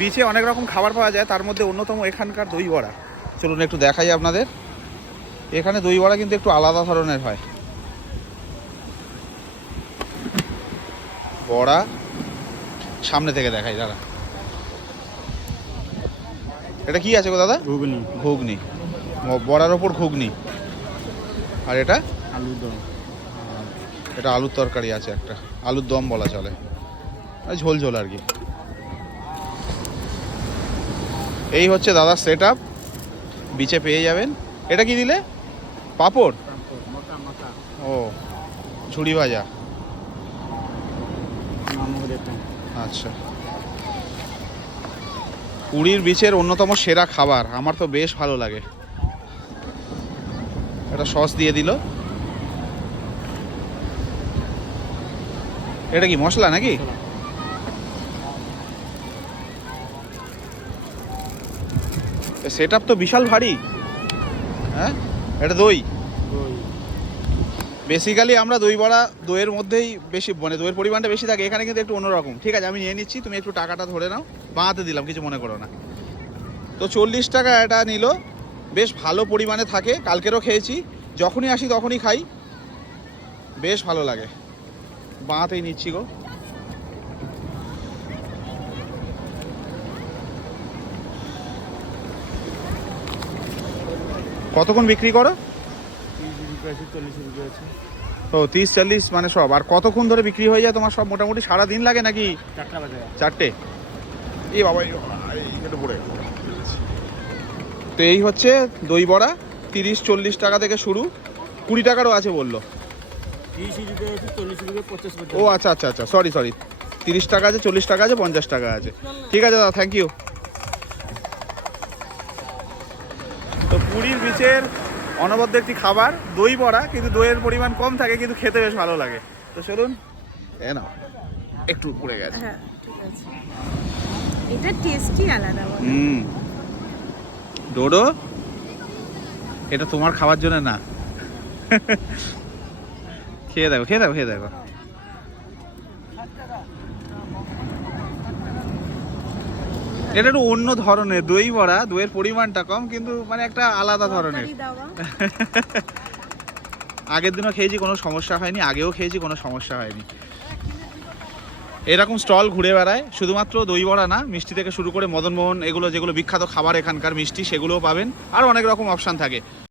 বিচে অনেক রকম খাবার পাওয়া যায়, তার মধ্যে অন্যতম এখানকার দই বড়া। চলুন একটু দেখাই আপনাদের। এখানে দই বড়া কিন্তু একটু আলাদা ধরনের হয়। বড়া সামনে থেকে দেখাই দাদা। এটা কি আছে গো দাদা? ঘুগনি। ঘুগনি, বড়ার ওপর ঘুগনি। আর এটা আলুর দম। এটা আলুর তরকারি আছে, একটা আলুর দম বলা চলে, ঝোল ঝোল আর কি। এই হচ্ছে দাদার সেট আপ, বিচে পেয়ে যাবেন। এটা কি দিলে? পাঁপড়? ও, ঝুড়ি ভাজা। আচ্ছা, পুরীর বিচের অন্যতম সেরা খাবার, আমার তো বেশ ভালো লাগে। এটা সস দিয়ে দিল। এটা কি মশলা নাকি? সেট আপ তো বিশাল ভারী। হ্যাঁ, এটা দই। বেসিক্যালি আমরা দই বড়া দইয়ের মধ্যেই বেশি, মানে দইয়ের পরিমাণটা বেশি থাকে। এখানে কিন্তু একটু অন্যরকম। ঠিক আছে, আমি নিয়ে নিচ্ছি, তুমি একটু টাকাটা ধরে নাও। বাঁতে দিলাম, কিছু মনে করো না। তো 40 টাকা এটা নিল, বেশ ভালো পরিমাণে থাকে। কালকেরও খেয়েছি, যখনই আসি তখনই খাই, বেশ ভালো লাগে। বাঁতেই নিচ্ছি গো। কতক্ষণ বিক্রি করো? 30 আছে। ও 30-40 মানে সব। আর কতক্ষণ ধরে বিক্রি হয়ে যায় তোমার সব? মোটামুটি সারা দিন লাগে নাকি? 4টা বাজে। 4টে? এই বাবা, এইটা পড়ে। তো এই হচ্ছে দই বড়া, 30-40 টাকা থেকে শুরু, 20 টাকারও আছে বললো। 30 ও আচ্ছা আচ্ছা আচ্ছা, সরি 30 টাকা আছে, 40 টাকা আছে, 50 টাকা আছে। ঠিক আছে দাদা, থ্যাংক ইউ। তো পুরীর বিচের অনবদ্য একটি খাবার দই বড়া, কিন্তু দইয়ের পরিমাণ কম থাকে, কিন্তু খেতে বেশ ভালো লাগে। তো চলুন, এ নাও, একটু পড়ে গেছে। হ্যাঁ ঠিক আছে, এটা টেস্টই আলাদা। ডোডো, এটা তোমার খাওয়ার জন্য না। খেয়ে দেখো, খেয়ে দেখো, খেয়ে দেখো। এটা একটু অন্য ধরনের দই বড়া, দইয়ের পরিমাণটা কম, কিন্তু মানে একটা আলাদা ধরনের। আগের দিনও খেয়েছি, কোনো সমস্যা হয়নি, আগেও খেয়েছি, কোনো সমস্যা হয়নি। এরকম স্টল ঘুরে বেড়ায়, শুধুমাত্র দই বড়া না, মিষ্টি থেকে শুরু করে মদনমোহন, এগুলো যেগুলো বিখ্যাত খাবার এখানকার মিষ্টি, সেগুলোও পাবেন। আর অনেক রকম অপশান থাকে।